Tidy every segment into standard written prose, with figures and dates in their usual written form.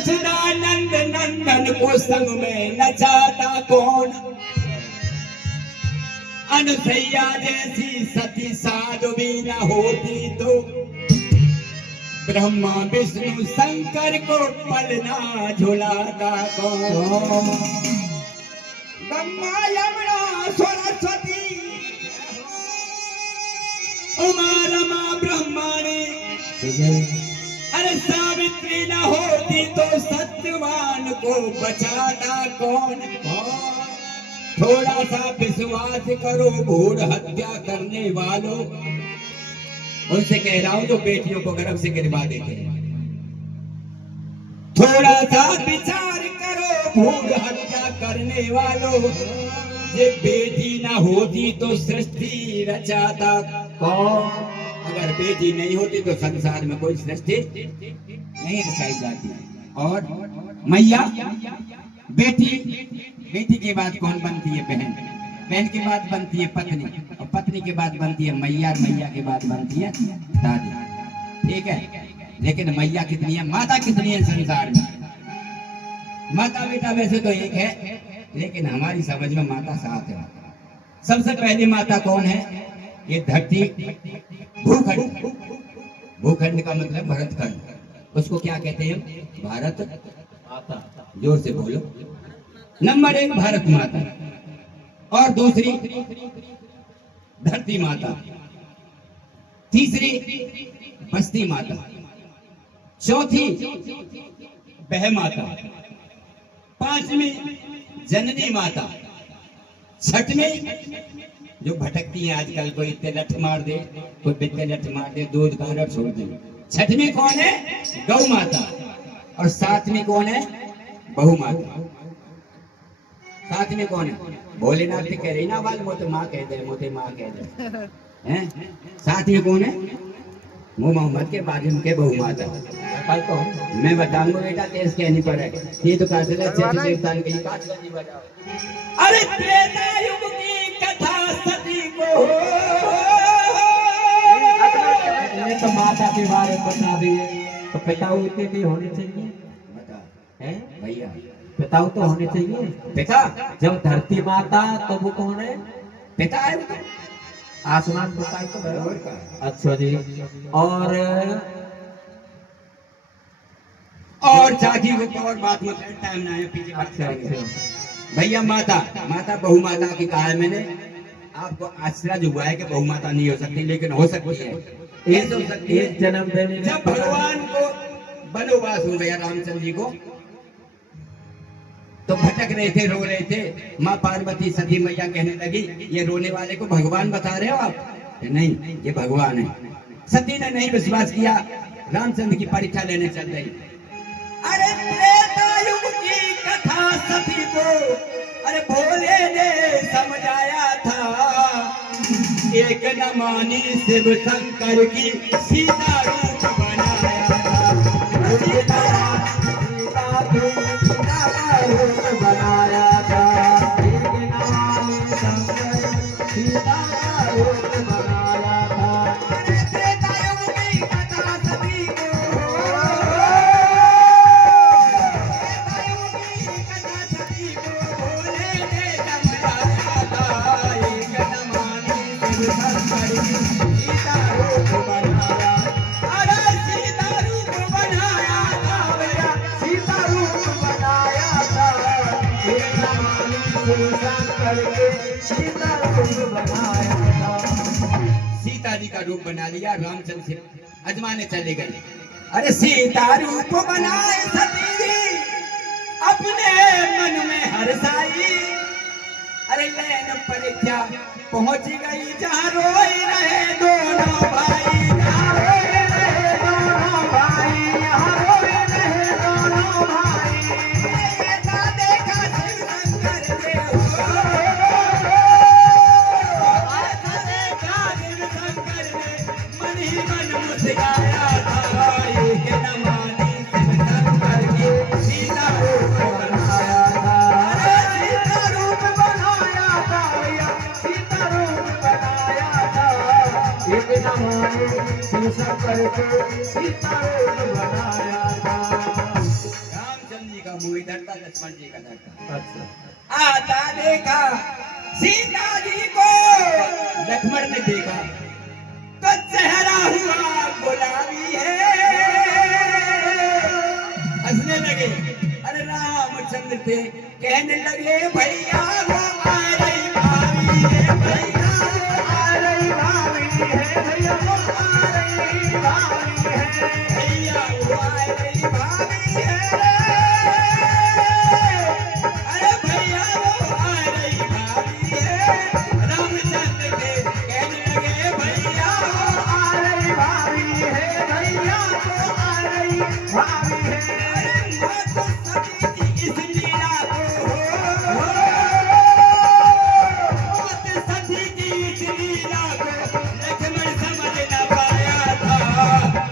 सदानंद नंदन को संग में नचाता कौन? अनुसैया जैसी सती साध्वी न होती तो ब्रह्मा विष्णु शंकर को पलना झुलाता कौन? ब्रह्मा यमुना सरस्वती उमा रमा ब्रह्माणी, अरे सावित्री न होती तो सत्यवान को बचाता कौन? थोड़ा सा विश्वास करो भूल हत्या करने वालों, उनसे कह रहा हूं जो बेटियों को गर्भ से गिरवा देते हैं। थोड़ा सा विचार करो भूल हत्या करने वालों, ये बेटी ना होती तो सृष्टि रचाता कौन? अगर बेटी नहीं होती तो संसार में कोई सृष्टि नहीं रचाई जाती। और मैया बेटी के बाद कौन बनती है? बहन। बहन के बाद बनती है पत्नी, और पत्नी के बाद बनती है मैया, मैया के बाद बनती है दादी। ठीक है, लेकिन मैया कितनी है, माता कितनी है संसार में? माता बेटा वैसे तो एक है, लेकिन हमारी समझ में माता 7 है। सबसे पहली माता कौन है? ये धरती भूखंड, भूखंड का मतलब भरतखंड, उसको क्या कहते हैं? भारत माता। जोर से बोलो। नंबर 1 भारत माता, और दूसरी धरती माता, तीसरी बस्ती माता, चौथी बह माता, पांचवी जननी माता, छठवीं जो भटकती है आजकल, कोई इतने लठ मार दे, कोई बित्ते लठ मार दे, दूध का रट छोड़ दे। छठवीं कौन है? गौ माता। और सातवीं कौन है? बहु माता। सातवीं कौन है? भोलेनाथ से कह रही ना बाल, मोते माँ कह दे, मोते माँ कह दे, हैं? सातवीं कौन है? मोहम्मद के बाजू के बहु माता। मैं बताऊंगा बेटा, तेज कहनी पड़े, ये तो कहा देवतान के काट करनी बजाओ। अरे त्रेता युग की कथा सती को, तो माता के बारे में बता दिए, तो पिता भी होने चाहिए। हैं भैया? पिता तो होने चाहिए। पिता जब धरती माता तो वो कौन है? पिता है वो तो। आसमान पिता ही तो है। अच्छा जी। और जागी हो तो और बात मत कर, टाइम ना है, पीछे बात अच्छा करेंगे। भैया माता बहु माता की कहा है मैंने आपको। आश्चर्य हुआ है कि बहु माता नहीं हो सकती, लेकिन हो सकती है। एक जन्म देने जब भगवान को वनवास हो गया रामचंद्र जी को, तो भटक रहे थे, रो रहे थे। माँ पार्वती सती मैया कहने लगी, ये रोने वाले को भगवान बता रहे हो आप? नहीं, ये भगवान है। सती ने नहीं विश्वास किया, रामचंद्र की परीक्षा लेने चल गई। अरे त्रेतायुग की कथा सती को, अरे भोले ने समझाया था, एक न मानी शिव शंकर की सीता रूप बनाया था। सीता रूप बनाया था, एक न मानी शंकर सीता रूप बनाया था। अरे त्रेतायुग की कथा सती को, सीता जी का रूप बना लिया। रामचंद्र से अजमाने चले गए। अरे सीता रूप बनाए सती जी अपने मन में हर्षाई। अरे लेन परीक्षा पहुंच गई जहाँ रोई रहे दोनों भाई, जहाँ रोई रहे दोनों भाई, यहाँ रोई रहे दोनों भाई। ऐसा देखा शिव शंकर ने, ऐसा देखा शिव शंकर ने, मन ही मन मुस्कुराया था। एक न मानी शिव शंकर की सीता रूप बनाया था। अरे सीता रूप बनाया था भैया, सीता रूप बनाया था। एक न मानी शिव शंकर की सीता रूप बनाया था। मुंह इधर था, लक्ष्मण जी का इधर था। अच्छा आता देखा सीता जी को, लक्ष्मण ने देखा तो चेहरा हुआ गुलाबी है। हंसने लगे, अरे रामचंद्र थे, कहने लगे भैया वो आ रही भाभी है, भैया वो आ रही भाभी है, भैया वो आ रही भाभी है, भैया वो आ रही भाभी है, अरे भैया वो आ रही भाभी है। रामचंद्र थे, कहने लगे भैया वो आ रही भाभी है, भैया वो आ रही भाभी है। अरे माँ तो सती थी इस लीला को, माँ तो सती थी इस लीला को, लक्ष्मण समझ न पाया था,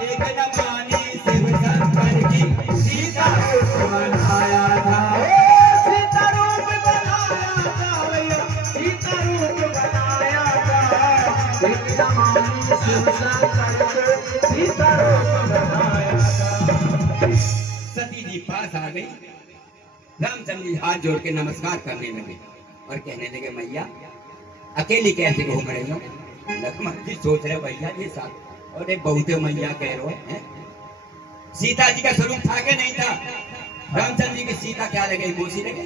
एक न मानी शिव शंकर की सीता रूप बनाया था, सीता रूप बनाया था भैया, सीता रूप बनाया था, एक न मानी शिव शंकर की सीता रूप बनाया था। सती जी पास आ गई, रामचंद्र जी हाथ जोड़ के नमस्कार करने लगे और कहने लगे मैया अकेली कैसे घूम रही हो। लक्ष्मण जी सोच रहे भैया ये साथ और एक बहुते मैया कह रहे हैं, सीता जी का स्वरूप था कि नहीं था। रामचंद्र जी की सीता क्या लगे, मौसी लगे,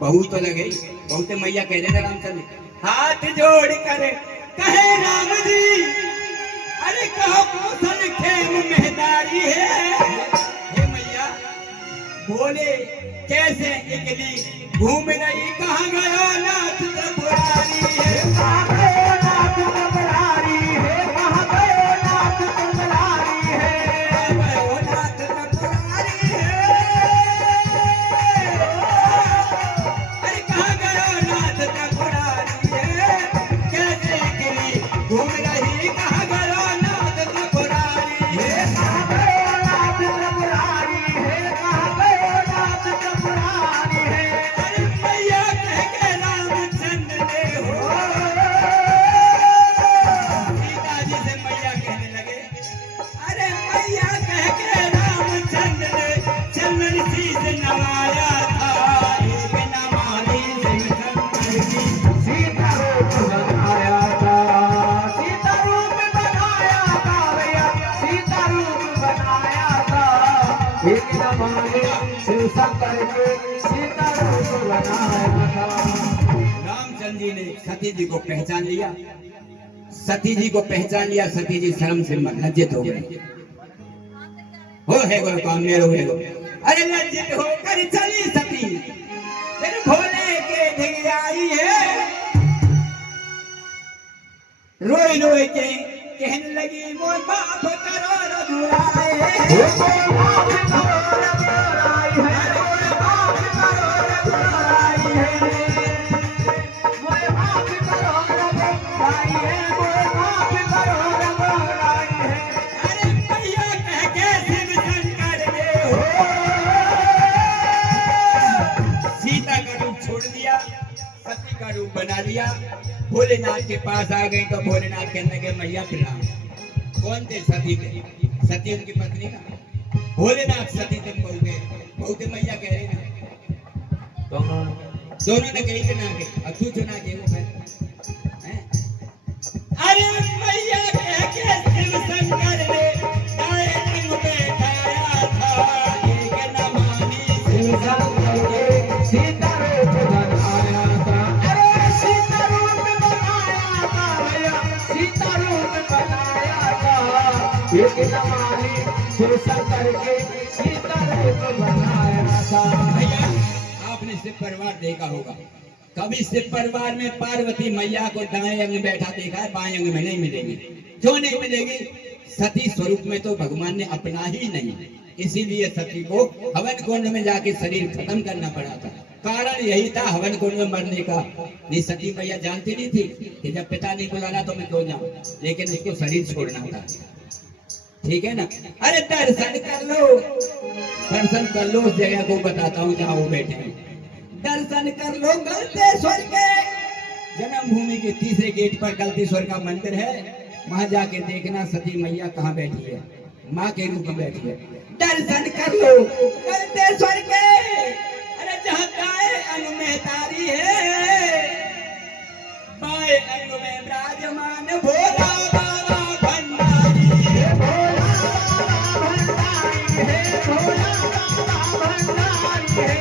बहू तो लगे, बहुते मैया कह रहे थे। रामचंद्र हाथ जोड़ कर कहे राम जी, अरे कहो कौशल खेम मेहदारी है, हे मैया बोले कैसे निकली घूम रही, कहाँ गयो नाथ त्रिपुरारी है, कहाँ गयो नाथ त्रिपुरारी है, कहाँ गयो नाथ त्रिपुरारी है, कहाँ गयो नाथ त्रिपुरारी है, अरे कहाँ गयो नाथ त्रिपुरारी है, कैसे निकली घूम रही, कहाँ गयो नाथ त्रिपुरारी है, कहाँ गयो नाथ त्रिपुरारी है, कहाँ गयो नाथ त्रिपुरारी है। अरे मैया कह के रामचंद्र ने हो, सीता जी से मैया कहने लगे, अरे मैया कह के रामचंद्र ने चंदन शीश नवाया था, एक न मानी शिव शंकर की सीता रूप बनाया था, सीता रूप बनाया था भैया, सीता रूप बनाया था, एक न मानी शिव शंकर के सीता रूप बनाया था। रामचंद्र जी ने सती जी को पहचान लिया, सती जी को पहचान लिया, सती जी शर्म से लज्जित हो गई, हो है गो काम मेरो है गो, अरे लज्जित होकर चली सती, फिर भोले के ढिग आई है, रोई रोई के कहने लगी मोर बाप करो रघुराए, मोर बाप करो रघुराए है, मोर बाप करो रघुराए है, मोर बाप करो रघुराए है, मोर बाप करो रघुराए है। अरे मैया कह के शिव शंकर ने हो, सीता का रूप छोड़ दिया, सती का रूप बना लिया, भोलेनाथ के पास आ गई तो भोलेनाथ कहने लगे मैया प्रणाम। कौन थे सती के, सती उनकी पत्नी ना, भोलेनाथ सती तक पहुंच गए, बहुते मैया कह रहे ना, दोनों ने कही कि ना के अब तू चुना के वो हैं? अरे मैया कह के शिव शंकर ने दाएं रंग बैठाया था, एक न मानी शिव शंकर के सीता रूप बनाया था, अरे सीता रूप बनाया था भैया, सीता रूप बनाया था, एक न मानी शिव शंकर के सीता रूप बनाया था। भैया आपने शिव परिवार देखा होगा, कभी शिव परिवार में पार्वती मैया को दाएं अंग बैठा देखा है, बाएं अंग में नहीं मिलेगी। क्यों नहीं मिलेगी? सती स्वरूप में तो भगवान ने अपना ही नहीं, इसीलिए सती को हवन कुंड में जाके शरीर खत्म करना पड़ा था। कारण यही था हवन कुंड में मरने का। नहीं सती मैया जानती नहीं थी कि जब पिता नहीं बुलाना तो मैं क्यों जाऊं, लेकिन उसको शरीर छोड़ना था। ठीक है ना? अरे दर्शन कर लो, दर्शन कर लो, उस जगह को बताता हूँ जहाँ वो बैठे हैं। दर्शन कर लो गलतेश्वर के, जन्मभूमि के तीसरे गेट पर गलतेश्वर का मंदिर है, वहां जाके देखना सती मैया कहाँ बैठी है, माँ के रूप में बैठी है। दर्शन कर लो गलतेश्वर के। अरे जहाँ दाएं अंग में तारी है, बाएं अंग में विराजमान भोला बाबा भंडारी है। भोला बाबा भंडारी है, भोला बाबा भंडारी है।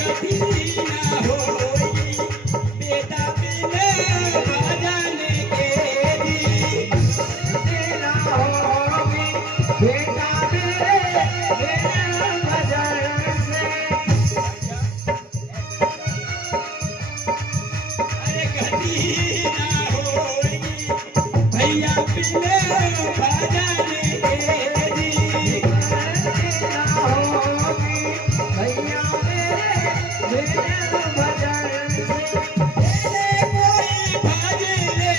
कभी ना होई बेटा बिन भजन के दी, तेरा होगी बेटा बिन भजन से। अरे कभी ना होई भैया बिन भजन के दी, तेरा होगी भैया बिन भजन से। कोई भज ले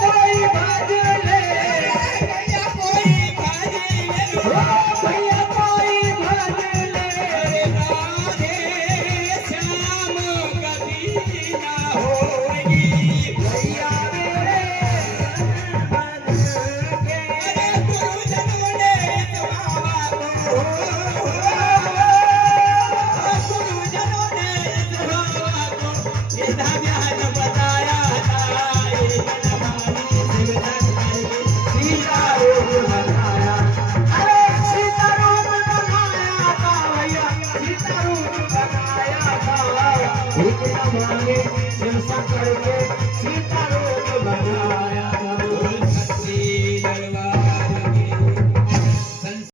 कोई भज ले भैया, कोई भज ले भैया, कोई भज ले। राधे श्याम कभी ना होगी भैया मेरे भज के। अरे गुरुजनों ने इस बाबा को, गुरुजनों ने इस बाबा को ये ध्यान बताया था। एक नमामि शिव शंकर के सीता रूप बनाया। अरे सीता रूप बनाया था भैया, सीता रूप बनाया था। एक नमामि शिव शंकर के सीता रूप